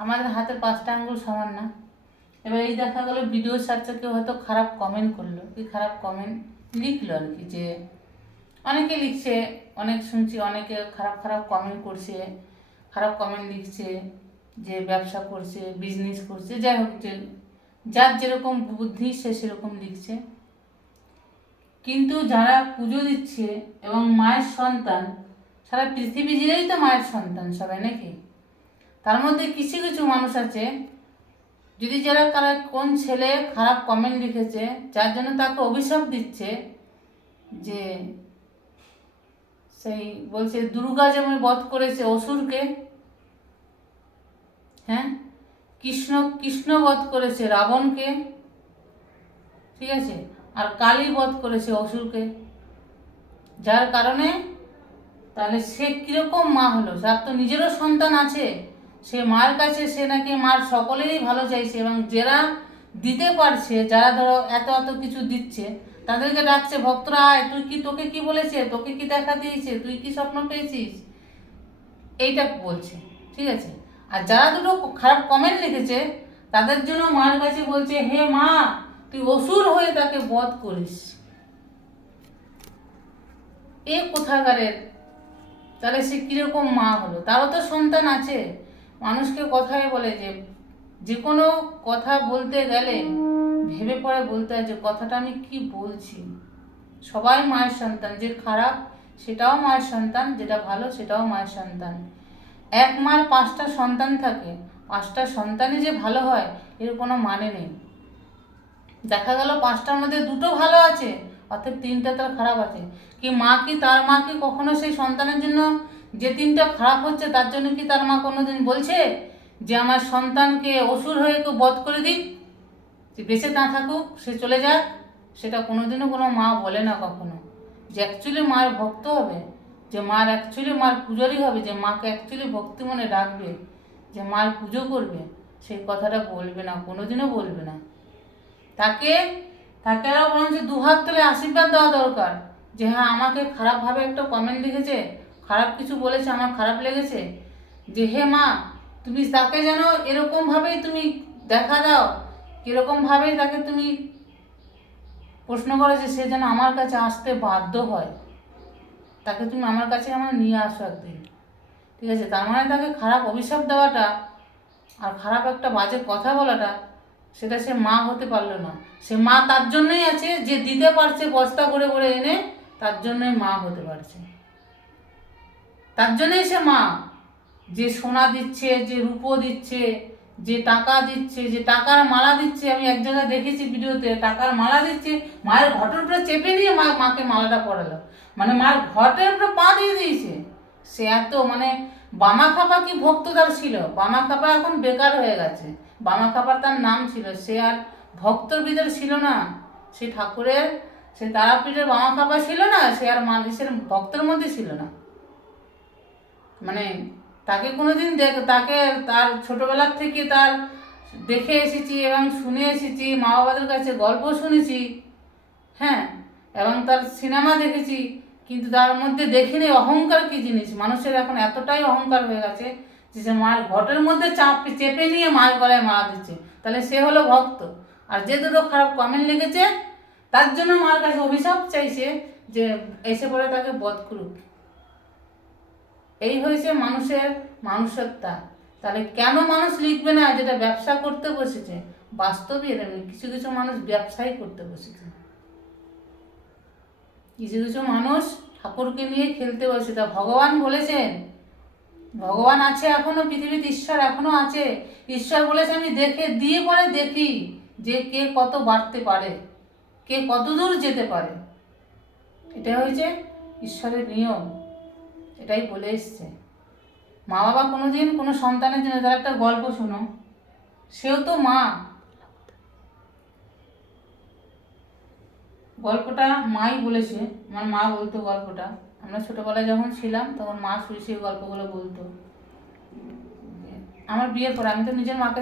আমাদের হাতের পাঁচটা আঙ্গুল সমান না। এবার এই দেখা গেলো ভিডিও সার্চে কেউ হয়তো খারাপ কমেন্ট করল। কি খারাপ কমেন্ট লিখলো আর কি যে, অনেকে লিখছে, অনেক শুনছি, অনেকে খারাপ খারাপ কমেন্ট করছে, খারাপ কমেন্ট লিখছে যে ব্যবসা করছে বিজনেস করছে, যাই হোক যে, যার যেরকম বুদ্ধি সে সেরকম লিখছে। কিন্তু যারা পুজো দিচ্ছে এবং মায়ের সন্তান, সারা পৃথিবী জুড়েই তো মায়ের সন্তান সবাই, নাকি? তার মধ্যে কিছু কিছু মানুষ আছে, যদি যারা কারা কোন ছেলে খারাপ কমেন্ট লিখেছে, যার জন্য তাকে অভিশাপ দিচ্ছে, যে সেই বলছে, দুর্গা যেমন বধ করেছে অসুরকে হ্যাঁ? কৃষ্ণ কৃষ্ণ বধ করেছে রাবণকে, ঠিক আছে? আর কালী বধ করেছে অসুরকে। যার কারণে তাহলে সে কীরকম মা হলো? যার তো নিজেরও সন্তান আছে। সে মার কাছে, সে নাকি মার সকলেরই ভালো চাইছে এবং যারা দিতে পারছে, যারা ধরো এত এত কিছু দিচ্ছে, তাদেরকে ডাকছে, ভক্তরা, আয়, তুই কি তোকে কি বলেছে? তোকে কি দেখা দিয়েছে? তুই কি স্বপ্ন পেয়েছিস? এইটা বলছে, ঠিক আছে? আর যারা দুটো খারাপ কমেন্ট লিখেছে, তাদের জন্য মার কাছে বলছে, হে মা, তুই অসুর হয়ে তাকে বধ করিস। এ কোথাকারের? তাহলে সে কীরকম মা হলো? তারও তো সন্তান আছে। মানুষকে কথাই বলে যে যে কোনো কথা বলতে গেলে ভেবে পরে বলতে হয় যে, কথাটা আমি কি বলছি? সবাই মায়ের সন্তান, যে খারাপ সেটাও মায়ের সন্তান, যেটা ভালো সেটাও মায়ের সন্তান। এক মার পাঁচটা সন্তান থাকে, পাঁচটা সন্তানই যে ভালো হয়, এর কোনো মানে নেই। দেখা গেল পাঁচটার মধ্যে দুটো ভালো আছে অর্থাৎ তিনটা তার খারাপ আছে। কি মা কি তার মা কি কখনো সেই সন্তানের জন্য যে তিনটা খারাপ হচ্ছে তার জন্য কি তার মা কোনোদিন বলছে যে আমার সন্তানকে অসুর হয়ে কেউ বধ করে দিক? যে বেঁচে না থাকুক, সে চলে যাক। সেটা কোনোদিনও কোনো মা বলে না কখনো। যে অ্যাকচুয়ালি মার ভক্ত হবে, যে মার অ্যাকচুয়ালি মার পুজোরই হবে, যে মাকে অ্যাকচুয়ালি ভক্তি মনে রাখবে, যে মার পুজো করবে, সেই কথাটা বলবে না, কোনোদিনও বলবে না। তাকে তাকে আরও বরঞ্চ দুহাত তুলে আশীর্বাদ দেওয়া দরকার। যে হ্যাঁ আমাকে খারাপভাবে একটা কমেন্ট লিখেছে খারাপ কিছু বলেছে, আমার খারাপ লেগেছে? যে হে মা, তুমি তাকে যেন এরকমভাবেই তুমি দেখা দাও, কীরকমভাবেই তাকে তুমি প্রশ্ন করো যে সে যেন আমার কাছে আসতে বাধ্য হয়। তাকে তুমি আমার কাছে আমার নিয়ে আসো একদিন। ঠিক আছে? তার মানে তাকে খারাপ অভিশাপ দেওয়াটা আর খারাপ একটা বাজে কথা বলাটা, সেটা সে মা হতে পারল না। সে মা তার জন্যই আছে, যে দিতে পারছে বস্তা করে করে এনে, তার জন্যই মা হতে পারছে। তার জন্যই সে মা, যে সোনা দিচ্ছে, যে রূপো দিচ্ছে, যে টাকা দিচ্ছে, যে টাকার মালা দিচ্ছে, আমি এক জায়গায় দেখেছি ভিডিওতে, টাকার মালা দিচ্ছে, মায়ের ঘটের উপরে চেপে নিয়ে মা, মাকে মালাটা পরালো। মানে মার ঘটের উপরে পা দিয়ে দিয়েছে। সে এত মানে বামা খাপা কি ভক্ত তার ছিল? বামা খাপা এখন বেকার হয়ে গেছে। বামা খাপার তার নাম ছিল, সে আর ভক্তর ভিতরে ছিল না। সে ঠাকুরের, সে তারাপীঠের বামা খাপা ছিল না, সে আর মানুষের ভক্তের মধ্যে ছিল না। মানে তাকে কোনোদিন দেখ, তাকে তার ছোটবেলার থেকে তার দেখে এসেছি এবং শুনে এসেছি মা বাবাদের কাছে গল্প শুনেছি হ্যাঁ এবং তার সিনেমা দেখেছি, কিন্তু তার মধ্যে দেখিনি অহংকার কি জিনিস? মানুষের এখন এতটাই অহংকার হয়ে গেছে যে সে মায়ের ঘটের মধ্যে চাপ চেপে নিয়ে মার গলায় মারা দিচ্ছে। তাহলে সে হলো ভক্ত। আর যে দুটো খারাপ কমেন্ট লেগেছে তার জন্য মার কাছে অভিশাপ চাইছে যে এসে পরে তাকে বধ করুক। এই হয়েছে মানুষের মানুষত্বা। তাহলে কেন মানুষ লিখবে না যেটা ব্যবসা করতে বসেছে? বাস্তবে এরকম কিছু কিছু মানুষ ব্যবসাই করতে বসেছে। কিছু কিছু মানুষ ঠাকুরকে নিয়ে খেলতে বসে। তা ভগবান বলেছেন? ভগবান আছে এখনও, পৃথিবীতে ঈশ্বর এখনও আছে। ঈশ্বর বলেছে, আমি দেখে, দিয়ে পরে দেখি যে কে কত বাড়তে পারে, কে কত দূর যেতে পারে। এটা হয়েছে ঈশ্বরের নিয়ম। এটাই বলে এসছে। মা বাবা কোনোদিন কোনো সন্তানের জন্য, তার একটা গল্প শোনো। সেও তো মা। গল্পটা মাই বলেছে। আমার মা বলতো গল্পটা। আমরা ছোটোবেলায় যখন ছিলাম, তখন মা শুয়ে শুয়ে গল্পগুলো বলতো। আমার বিয়ের পর, আমি তো নিজের মাকে